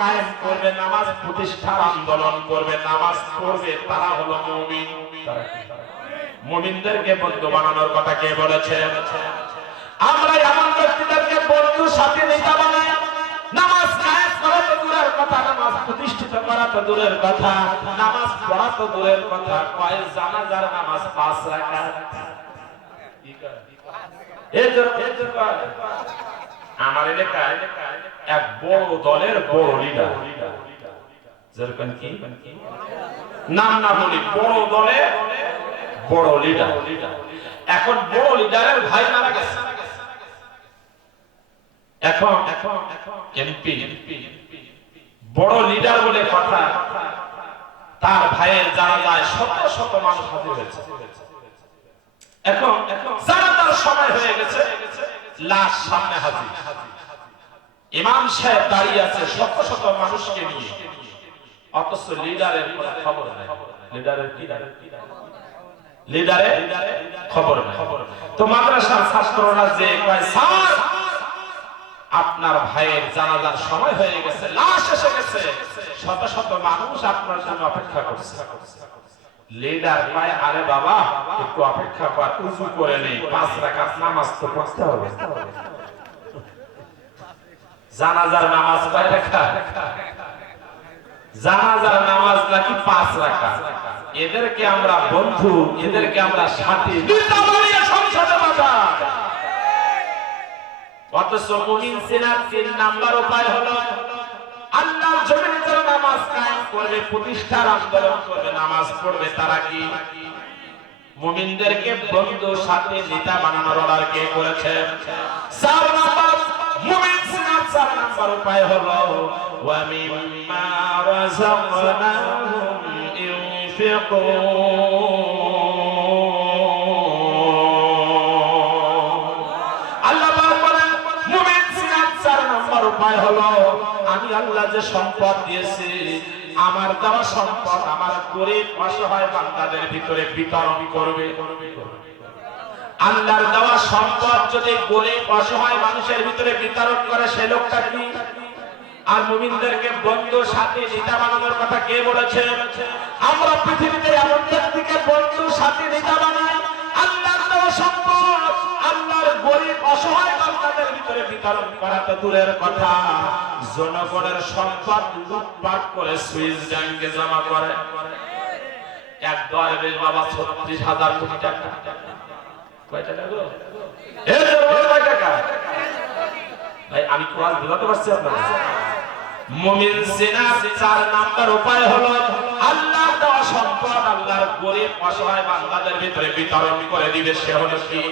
কায়েম করবে, নামাজ প্রতিষ্ঠার আন্দোলন করবে, নামাজ পড়বে, তারা হলো মুমিন। মুমিনদেরকে বন্ধু বানানোর কথা কে বলেছে? আমরা এমন ব্যক্তিদেরকে বন্ধু সাথে নেতা বানাই, নামাজ কায়েম করা তো দূরের কথা, নামাজ প্রতিষ্ঠিত করা তো দূরের কথা, নামাজ পড়া তো দূরের কথা, কয় জানাজার নামাজ 5 রাকাত। আমার এলাকায় এক বড় দলের বড় লিডার, যেরকম কি নাম না বলি, বড় দলের বড় লিডার, এখন বড় লিডারের ভাই মারা গেছে, এখন এমপি বড় লিডার বলে কথা, তার ভাইয়ের জানাজায় শত শত মানুষ হাজির হয়েছে। এখন জানাজার সময় হয়ে গেছে, লাশ সামনে হাজির, ইমাম সাহেব দাঁড়িয়ে আছে শত শত মানুষকে নিয়ে, অথচ লিডারের কোনো খবর নাই। লিডারের কি লিডারের খবর নাই। তো মাদ্রাসার ছাত্ররা যে কয়, স্যার আপনার ভাইয়ের জানাজার সময় হয়ে গেছে, লাশ এসে গেছে, শত শত মানুষ আপনার জন্য অপেক্ষা করছে। লিডার কয়, আরে বাবা একটু অপেক্ষা কর, উযু করে নেই, 5 রাকাত নামাজ তো পড়তে হবে। জানাজার নামাজ কয় রাকাত? জানাজার নামাজ নাকি 5 রাকাত। এদেরকে আমরা বন্ধু, এদেরকে আমরা সাথী সংসদে বাজাই। অথচ মুমিন সিনার 3 নাম্বার উপায় হলো আল্লাহর জমিনে যারা নামাজ কায়েম করবে, প্রতিষ্ঠার আন্দোলন করবে, নামাজ পড়বে, তারা কি মুমিনদেরকে বন্ধু সাথে নেতা বানানোর অর্ডার কে করেছে? 4 নাম্বার মুমিন সিনার 4 নাম্বার উপায় হলো ওয়া মিম্মা রাযাকনাহুম ইউনফিকুন। উপায় হলো আমি আল্লাহ যে সম্পদ দিয়েছি, আমার দেওয়া সম্পদ আমার গরিব অসহায় বান্দাদের ভিতরে বিতরণ করবে। আল্লাহর দেওয়া সম্পদ যদি গরিব অসহায় মানুষের ভিতরে বিতরণ করে, সে লোকটা কি? আর মুমিনদেরকে বন্ধু সাথী নেতা বানানোর কথা কে বলেছে? আমরা পৃথিবীতে এমন ব্যক্তিকে বন্ধু সাথী নেতা বানাই, আল্লাহর দেওয়া সম্পদ আল্লাহর গরিব অসহায় বান্দাদের ভিতরে বিতরণ করা তো দূরের কথা, জনগণের সম্পদ লুটপাট করে সুইস ব্যাংকে জমা করে। এক দরবেশ বাবা 36,000 কোটি টাকা, কয় টাকা গো? এই কয় টাকা? ভাই আমি কোরআন বুঝাতে পারছি আপনাদের? মুমিন সিনার 4 নাম্বার উপায় হলো আল্লাহর দেওয়া সম্পদ আল্লাহর গরিব অসহায় বান্দাদের ভিতরে বিতরণ করে দিবে। সে হলো কি?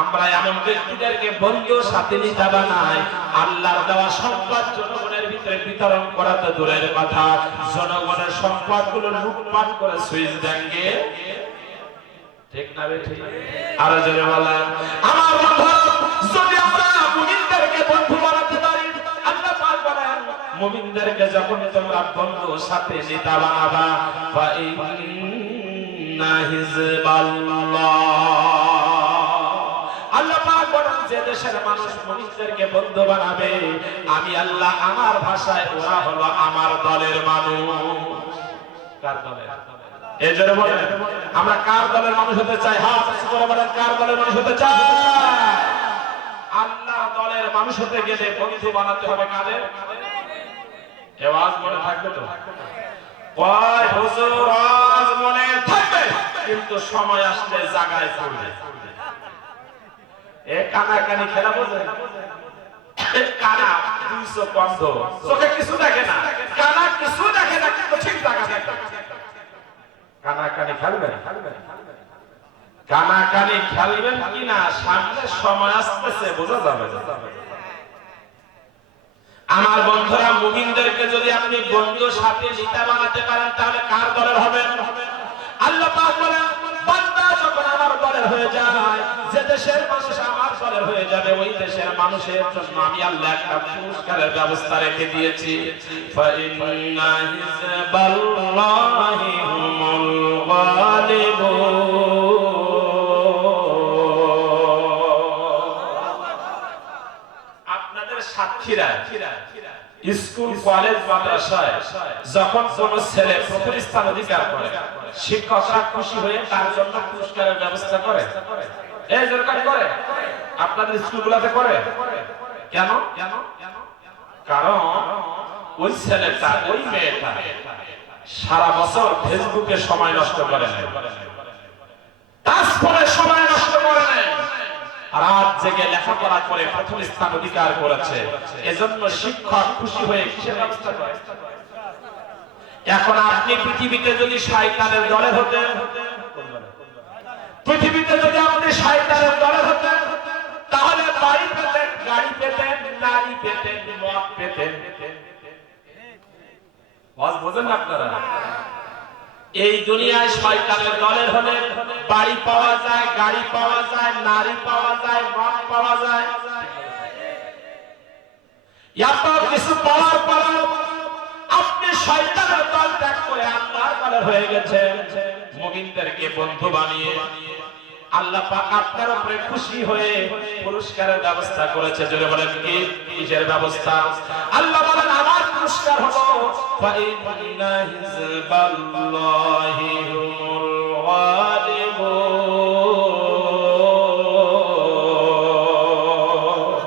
আমরা এমন ব্যক্তিদেরকে বন্ধু সাথী নেতা বানাই, আল্লাহর দেওয়া সম্পদ জনগণের ভিতরে বিতরণ করা তো দূরের কথা, জনগণের সম্পদগুলো লুটপাট করে সুইস ব্যাংকে। ঠিক না বে ঠিক? আর জোরে বলেন। আমার বন্ধু, যদি আমরা মুমিনদেরকে বন্ধু বানাতে পারি, আল্লাহ পাক বলেন মুমিনদেরকে যখন তোমরা বন্ধু সাথী নেতা বানাবা, ফা ইন্না হিজবাল্লাহ, আল্লাহ পাক বলেন যে দেশের মানুষ মুমিনদেরকে বন্ধু বানাবে, আমি আল্লাহ আমার ভাষায় ওরা হলো আমার দলের মানুষ। কার দলের? এজন্য বলেন আমরা কার দলের মানুষ হতে চাই? হাত উঁচু করে বলেন, কার দলের মানুষ হতে চাই? আল্লাহর দলের মানুষ হতে গেলে বন্ধু বানাতে হবে কাদের? আওয়াজ মনে থাকবে তো? কয় হুজুর আওয়াজ মনে থাকবে, কিন্তু সময় আসলে জায়গায় পড়বে। এ কানাকানি খেলা বোঝেন? কানা দুইশো বন্ধ, চোখে কিছু দেখে না, কানা কিছু দেখে না, কিন্তু ঠিক জায়গা দেখে। কানাকানি খেলবেন? কানাকানি খেলবেন কিনা সামনে সময় আসতেছে, বোঝা যাবে। আমার বন্ধুরা, মুমিনদেরকে যদি আপনি বন্ধু সাথী নেতা বানাতে পারেন, তাহলে কার দলের হবেন? আল্লাহ পাক বলেন বান্দা যখন আমার দলের হয়ে যায়, যে দেশের মানুষ আমার দলের হয়ে যাবে, ওই দেশের মানুষের জন্য আমি আল্লাহ একটা পুরস্কারের ব্যবস্থা রেখে দিয়েছি। ফা ইন্না হিজবাল্লাহি হুমুল গালিবুন। আপনাদের সাক্ষীরা স্কুল কলেজ মাদ্রাসায় যখন কোন ছেলে প্রথম স্থান অধিকার করে শিক্ষকরা খুশি হয়ে তার জন্য পুরস্কারের ব্যবস্থা করে। এই সরকার করে, আপনাদের স্কুলগুলোতে করে কেন? কারণ ওই ছেলেটা ওই মেয়েটা সারা বছর ফেসবুকে সময় নষ্ট করে না, তারপরে সময় নষ্ট করে না, রাত জেগে লেখাপড়া করে প্রথম স্থান অধিকার করেছে। এজন্য শিক্ষক খুশি হয়ে কিসের ব্যবস্থা করে? এখন আপনি পৃথিবীতে যদি শয়তানের দলে হতেন, পৃথিবীতে যদি আপনি শয়তানের দলে হতেন, তাহলে বাড়ি পেতেন, গাড়ি পেতেন, নারী পেতেন, মদ পেতেন। বোঝেন না আপনারা? এই দুনিয়ায় শয়তানের দলের হলে বাড়ি পাওয়া যায়, গাড়ি পাওয়া যায়, নারী পাওয়া যায়, মদ পাওয়া যায়। এত কিছু পাওয়ার পরেও আপনি শয়তানের দল ত্যাগ করে আল্লাহর দলের হয়ে গেছেন। মুমিনদেরকে বন্ধু বানিয়ে আল্লাহ পাক আপনার উপরে খুশি হয়ে পুরস্কারের ব্যবস্থা করেছে। জোরে বলেন কি কিসের ব্যবস্থা? আল্লাহ বলেন আমার পুরস্কার হলো ফাইন্না হিজবাল্লাহি হুমুল গালিবুন।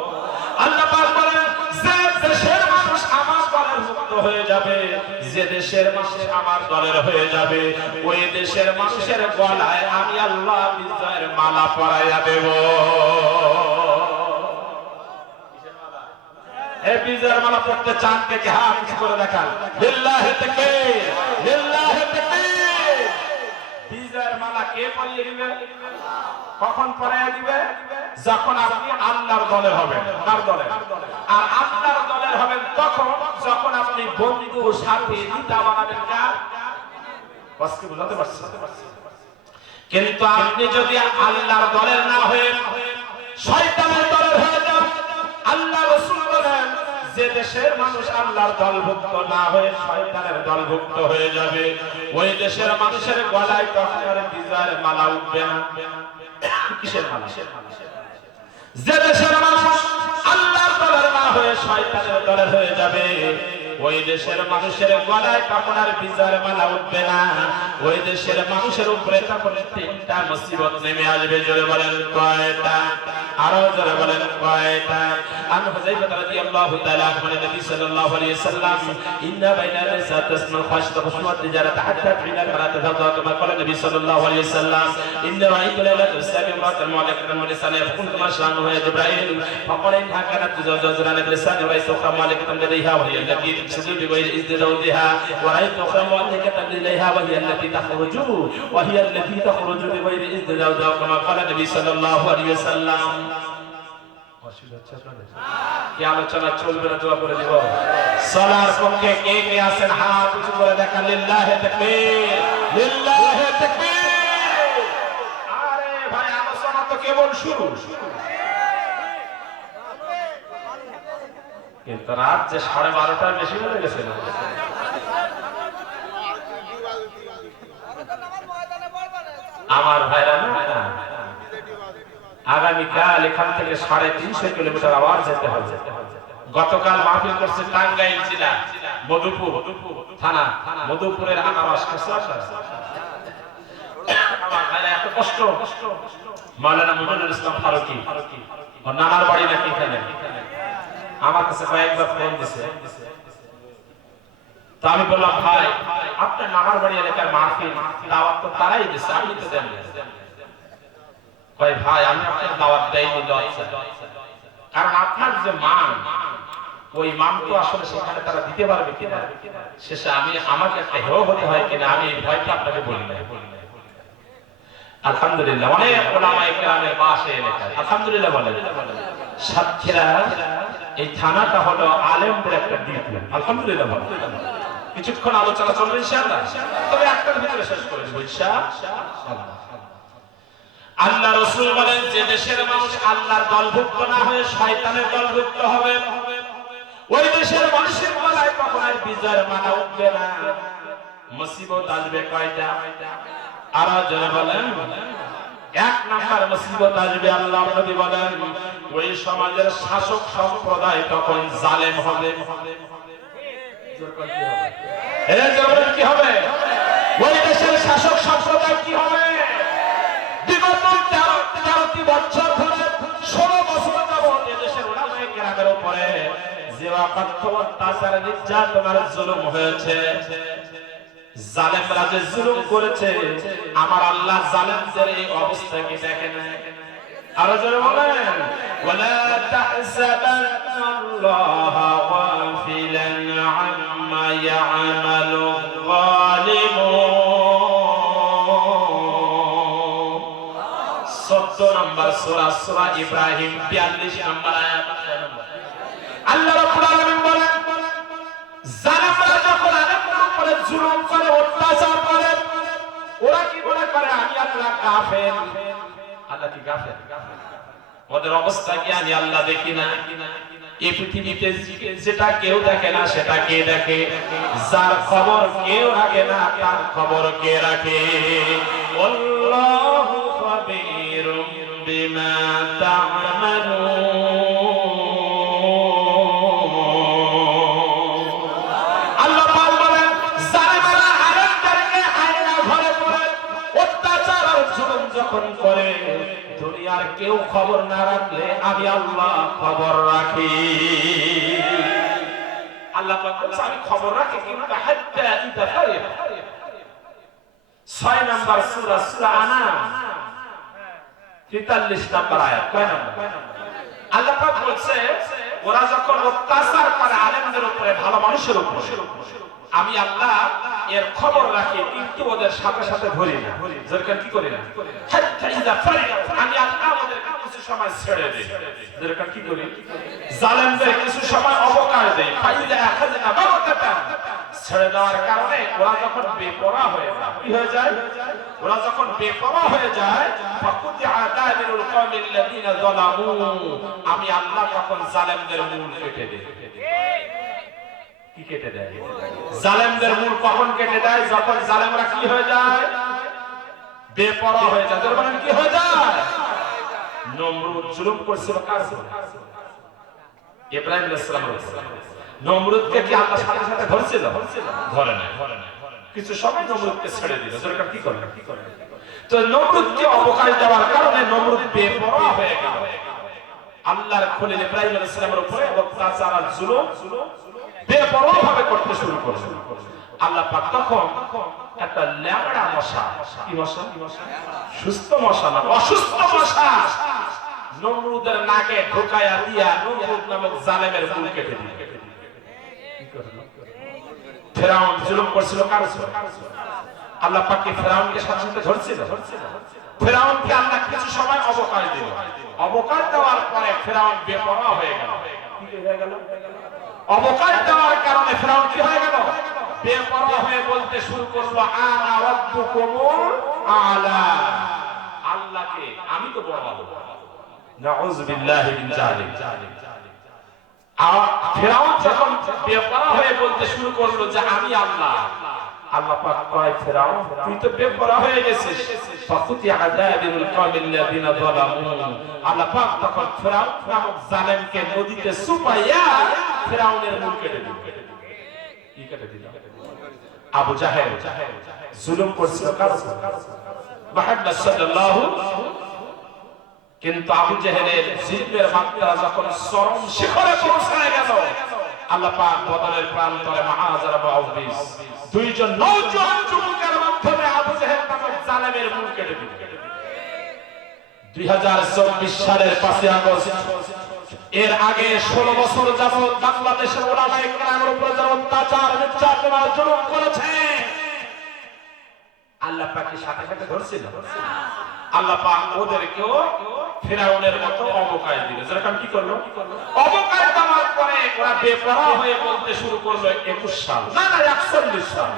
আল্লাহ পাক বলেন যে দেশের মানুষ আমার দলের মুক্ত হয়ে যাবে, যে দেশের মানুষ আমার দলের হয়ে যাবে, ওই দেশের মানুষের গলায় আমি আল্লাহ বিজয়ের মালা পরাইয়া দেব। এই বিজয়ের মালা পড়তে চান কে? হাত উঁচু করে দেখান। লিল্লাহি তাকবীর, লিল্লাহি তাকবীর। বিজয়ের মালা কে পরিয়ে দিবে? কখন পরাইয়া দিবে? যখন আপনি আল্লাহর দলের হবেন। কার দলের? আর আল্লাহর দলের হবেন তখন যখন আপনি বন্ধু সাথী নেতা বানাবেন। কার? কষ্ট বুঝাতে পারছেন? কিন্তু আপনি যদি আল্লাহর দলের না হয়ে শয়তানের দলের হয়ে যান, আল্লাহ রাসূল বলেন যে দেশের মানুষ আল্লাহর দলভুক্ত না হয়ে শয়তানের দলভুক্ত হয়ে যাবে, ওই দেশের মানুষের গলায় কখনো বিজয়ের মালা উঠবে না। কিসের মালা? যে দেশের মানুষ আল্লাহর দলের না হয়ে শয়তানের দলের হয়ে যাবে, ওই দেশের মানুষের গলায় তখন আর বিজয়ের মালা উঠবে না। ওই দেশের মানুষের উপরে তখন তিনটা মুসিবত নেমে আসবে। জোরে বলেন কয়টা? আরো জোরে বলেন কয়টা? আন হুযায়ফা রাদিয়াল্লাহু তাআলা আনহু নবী সাল্লাল্লাহু আলাইহি ওয়াসাল্লাম ইন্না বাইনা নাসা তাসমাউ খাশতা খুশমাত তিজারাত হাত্তা ফিনা মারাত তাযাওয়া কামা ক্বালা নবী সাল্লাল্লাহু আলাইহি ওয়াসাল্লাম ইন্না রাআইতু লাইলাতুস সাবি মারাতান মুআল্লাকাতান ওয়া লিসানা ফাকুলতু মা শাআনু ইয়া জিবরাইল ফাকালা ইনহা কানাত তুজাওজাজুনা লিসানি ওয়া ইসখা মুআল্লাকাতান লাইহা ওয়া হিয়া আল্লাতী تفسد بغير إذن زوجها ورأيت أخرى مؤلكة إليها وهي التي تخرج بغير إذن زوجها كما قال النبي صلى الله عليه وسلم। কি আলোচনা চলবে না? দোয়া করে দিব। সালার পক্ষে কে কে আছেন হাত উঁচু করে দেখান। লিল্লাহি তাকবীর, লিল্লাহি তাকবীর। আরে ভাই আলোচনা তো কেবল শুরু। কিন্তু রাত যে 12:30 বেশি হয়ে গেছে না? আমার ভাইরা না, আগামীকাল এখান থেকে 350 কিলোমিটার আবার যেতে হবে। গতকাল মাহফিল করছে টাঙ্গাইল জেলা মধুপুর থানা, মধুপুরের আনারস খাসা। আমার ভাইরা এত কষ্ট। মাওলানা মুমিনুল ইসলাম ফারুকী ওর নানার বাড়ি নাকি এখানে, আমার কাছে কয়েকবার ফোন দিছে। তো আমি বললাম ভাই আপনার নানার বাড়ি এলাকার মাহফিল দাওয়াত তো তারাই দিছে, আপনি তো দেন। কয় ভাই আমি আপনার দাওয়াত দেইনি, কারণ আপনার যে মান, ওই মান তো আসলে সেখানে তারা দিতে পারবে কিনা, শেষে আমাকে একটা হেয় হতে হয় কিনা, আমি এই ভয়টা আপনাকে বলি না। আলহামদুলিল্লাহ অনেক ওলামায়ে কেরামের পাশে এলাকায় আলহামদুলিল্লাহ বলেন সাতক্ষীরা এই থানাটা হলো আলেমদের একটা দ্বীপ। আলহামদুলিল্লাহ বলেন। কিছুক্ষণ আলোচনা চলবে ইনশাআল্লাহ, তবে একটার ভিতরে শেষ করে দেব ইনশাআল্লাহ। আল্লাহ রাসূল বলেন যে দেশের মানুষ আল্লাহর দলভুক্ত না হয়ে শয়তানের দলভুক্ত হবে, ওই দেশের মানুষের গলায় কখনো আর বিজয়ের মালা উঠবে না। মুসিবত আসবে কয়টা? আর জোরে বলেন এক নাম্বার মুসিবত আসবে। আল্লাহ নবী বলেন ওই সমাজের শাসক সম্প্রদায় তখন জালেম হবে। কি হবে? ওই দেশের শাসক সম্প্রদায় কি হবে? বিগত 13টি বছর ধরে 16 বছর যাবত এদেশের উলামায়ে কেরামের উপরে যে অত্যাচার নির্যাতন আর জুলুম হয়েছে, জালেমরা যে জুলুম করেছে, আমার আল্লাহ জালেমদের এই অবস্থা কি দেখেন? আরো জোরে বলেন, ওয়ালা তাহসাবান্নাল্লাহা গাফিলান আম্মা ইয়া'মালু যালিমুন। 14 নম্বর সূরা, সূরা ইব্রাহিম 42 নম্বর আয়াত। আল্লাহ রাব্বুল আলামিন বলেন, জালেমরা যখন আলেমদের উপরে জুলুম করে, অত্যাচার করে, ওরা কি মনে করে আমি আল্লাহ গাফেল? আল্লাহ কি গাফেল? ওদের অবস্থা কি আমি আল্লাহ দেখি না? এই পৃথিবীতে যেটা কেউ দেখে না সেটা কে দেখে? যার খবর কেউ রাখে না তার খবর কে রাখে? আল্লাহু খাবীরুম বিমা তা'মালুন। আল্লাহ পাক বলেন, জালেমেরা আলেমদেরকে আয়না ঘরে করে অত্যাচার আর জুলুম যখন করে, দুনিয়ার কেউ খবর না রাখলে আমি আল্লাহ খবর রাখি। আল্লাহ পাক বলেন আমি খবর রাখি, কিন্তু হাত্তা ইদা ফারিহ। 6 নম্বর সূরা, সূরা আনাম 43 নম্বর আয়াত। কয় নম্বর? আল্লাহ পাক বলছে ওরা যখন অত্যাচার করে আলেমদের উপরে, ভালো মানুষের উপরে, আমি আল্লাহ এর খবর রাখি, কিন্তু ওদের সাথে সাথে ধরি না। যেরকম কি করি না? আমি আল্লাহ ওদের কিছু সময় ছেড়ে দিই। যেরকম কি করি? জালেমদের কিছু সময় অবকাশ দেই। ছেড়ে দেওয়ার কারণে ওরা যখন বেপরোয়া হয়ে যায়, কি হয়ে যায়? ওরা যখন বেপরোয়া হয়ে যায়, আমি আল্লাহ তখন জালেমদের মূল কেটে দিই। কি কেটে দেয়? জালেমদের মূল কখন কেটে দেয়? যখন জালেমরা কি হয়ে যায়? বেপরোয়া হয়ে যায়। মানে কি হয়ে যায়? নমরুদ জুলুম করছিল কার উপরে? ইব্রাহিম আলাইহিস সালামের উপরে। নমরুদকে কি আল্লাহ সাথে সাথে ধরছিল? ধরে না। কিছু সময় নমরুদকে ছেড়ে দিল। যেরকম কি করল? তো নমরুদকে অবকাশ দেওয়ার কারণে নমরুদ বেপরোয়া হয়ে গেল। আল্লাহর খলিল ইব্রাহিম আলাইহিস সালামের উপরে অত্যাচার আর জুলুম বেপরোয়া ভাবে করতে শুরু করল। আল্লাহ পাক তখন একটা ল্যাংড়া মশা, কি মশা? সুস্থ মশা না, অসুস্থ মশা নমরুদের নাকে ঢোকায়া দিয়া নমরুদ নামক জালেমের মূল কেটে দিল। ফেরাউন জুলুম করছিল কার উপর? আল্লাহ পাক কি ফেরাউনকে সাথে সাথে ধরছিল? ফেরাউনকে আল্লাহ কিছু সময় অবকাশ দিল। অবকাশ দেওয়ার পরে ফেরাউন বেপরোয়া হয়ে গেল। কি হয়ে গেল? অবকাশ দেওয়ার কারণে ফেরাউন কি হয়ে গেল? বেপরোয়া হয়ে বলতে শুরু করলো আনা রাব্বুকুমুল আলা। আল্লাহকে আমি তো বড় আল্লাহ। নাউযু বিল্লাহি মিন যালিক। ফেরাউন যখন বেপরোয়া হয়ে বলতে শুরু করলো যে আমি আল্লাহ, আল্লাহ পাক কয় ফেরাউন তুই তো বেপরোয়া হয়ে গেছিস। ফাকুতিয়া আযাবিল কওমিল্লাযিনা যালামু। আল্লাহ পাক তখন ফেরাউন নামক জালেমকে নদীতে চুপাইয়া ফেরাউনের মুখ কেটে দিল। কি কেটে দিল? আবু জাহেল জুলুম করছিল কার উপর? মুহাম্মদ সাল্লাল্লাহু। কিন্তু আবু জাহেলের জিলমের মাত্রা যখন চরম শিখরে পৌঁছায় গেল, আল্লাহ পাক বদরের প্রান্তরে মাহাজার বাউবিস দুইজন নওজোয়ান যুবকের মাধ্যমে আবু জাহেল নামক জালেমের মুখ কেটে দিল। 2024 সালের 5 আগস্ট। এর আগে 16 বছর যাবত বাংলাদেশের উলামায়ে কেরামের উপরে যারা অত্যাচার নির্যাতন আর জুলুম করেছে, আল্লাহ পাকের সাথে সাথে ধরছিল। আল্লাহ পাক ওদেরকেও ফিরাউনের মতো অবকাশ দিল। যেরকম কি করলো? অবকাশ দেওয়ার পরে ওরা বেপরোয়া হয়ে বলতে শুরু করলো 21 সাল, না 41 সাল।